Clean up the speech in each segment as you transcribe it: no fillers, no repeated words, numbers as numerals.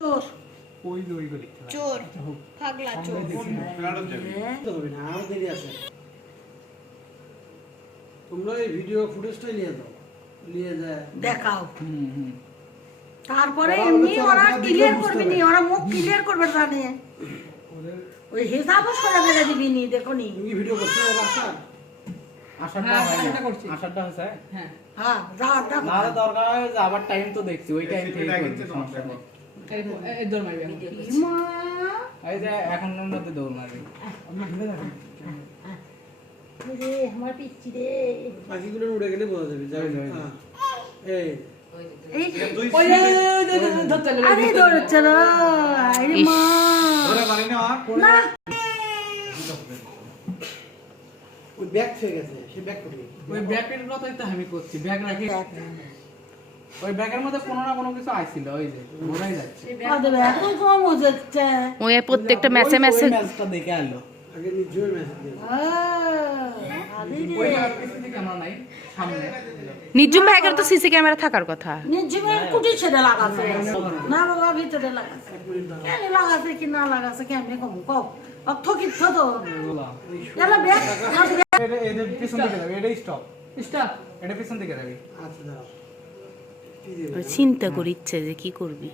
চোর ওই ওই গলি চোর পাগলা চোর হবে না আরো দেরি আছে। তোমরা এই ভিডিও ফুটেজটাই নিয়ে যাও, নিয়ে যায় দেখাও। হুম তারপরে ওরা এমনি ওদের ওরা চোখটা ক্লিয়ার দেখলে করবে বুঝতে নি, ওরা মুখ ক্লিয়ার করবে জানে ওদের ওই হিসাবও করে ফেলে দিবি নি। দেখো নি তুমি কি ভিডিও করছো ওর আশা আসারটা হ্যাঁ, হয় আসারটা না করছি। আসারটা হচ্ছে হ্যাঁ হ্যাঁ যাওয়ার দেখো না দরকার হয় যে আবার টাইম তো দেখছি ওই টাইম থেকে করছি, সমস্যা নেই। এই দৌড় মারবি এখন। মা এই যে এখন মধ্যে দৌড় মারবি রে আমার পিচ্ছি রে বাকিগুলো উড়ে গেলে বোঝা যাবে যাবে। হ্যাঁ এই এই ওই যে ধরতে গেল আরে দৌড়চ্ছে না আরে মা না ওই ব্যাগ থেকে গেছে, সে ব্যাগ কোথায়? ওই ব্যাগের কথাই তো আমি করছি, ব্যাগ রাখি ওই ব্যাগের মধ্যে কোনো না কোনো কিছু আইছিল, ওই যে বোঝাই যাচ্ছে আদে এখন কম হচ্ছে ওই প্রত্যেকটা ম্যাচে ম্যাচে ম্যাচটা দেখে আলো আগে নিজের মেসেজ দিয়ে আরে ওই রে পিছনে ক্যামেরা নাই সামনে নির্জুম ভাইয়ের তো সিসি ক্যামেরা থাকার কথা। নিজে কুটি ছেড়ে লাগাছে না বাবা ভিতরে লাগাছে কেন লাগাছে কি না লাগাছে কেমনে কম কও অথকি তো এলা ব্যাগ এটা এদের পিছন দিকে যাবে, এটাই স্টপ স্টপ এটা পিছন দিকে যাবে। আচ্ছা দাঁড়াও কি দিবে? চিন্তা করিচ্ছে যে কি করবি।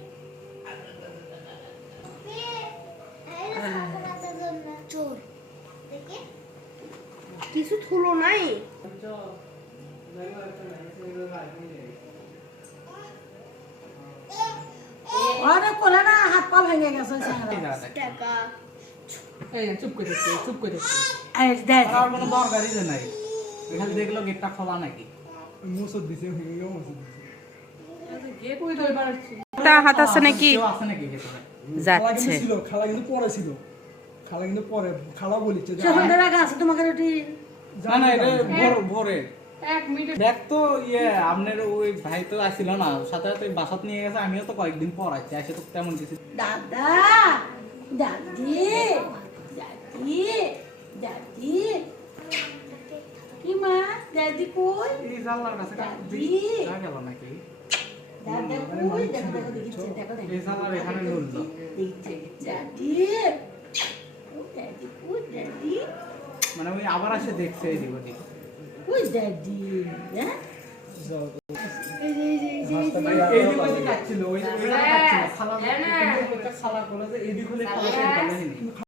চোর কিছু থুলো নাই আরে কোলে না হাত পা ভেঙে গেছে টাকা এই চুপ করে থাকতে চুপ করে থাকতে এই দেখ আর কোনো দরকারই যে নাই, এখানে দেখলো গেটটা খোলা নাকি। মুসুদ দিছে, ভেঙে গেও মুসুদ দিছে। কে কই ধরে পারছি একটা হাত আছে নাকি কেউ আছে নাকি ভেতরে? যাচ্ছে খালা কিন্তু পরে ছিল, খালা কিন্তু পরে খালা বলিছে যে সেখান থেকে রাখা আছে তোমাকে রুটি না না এটা ভোরে এক মিনিট দেখ তো ইয়ে আপনার ওই ভাই তো আসছিল না, সাথে সাথে বাসাত নিয়ে গেছে, আমিও তো কয়েকদিন পর আসছি, আসে তো তেমন কিছু দাদা দাদি দাদি দাদি কি মা দাদি কই এই জানলার কাছে দাদি গেল নাকি, দাদা কই দেখো দেখো দেখিচ্ছে দেখো দেখো এই জানলার এখানে লুললো। দেখছে দাদি ও দাদি কই দাদি মানে ওই আবার আসে দেখছে এদিক ওদিক। কই দাদি হ্যাঁ এই যে এইদিক ওদিক আসছিল, ওই খালা খালা করে যে এদিক হলে খালা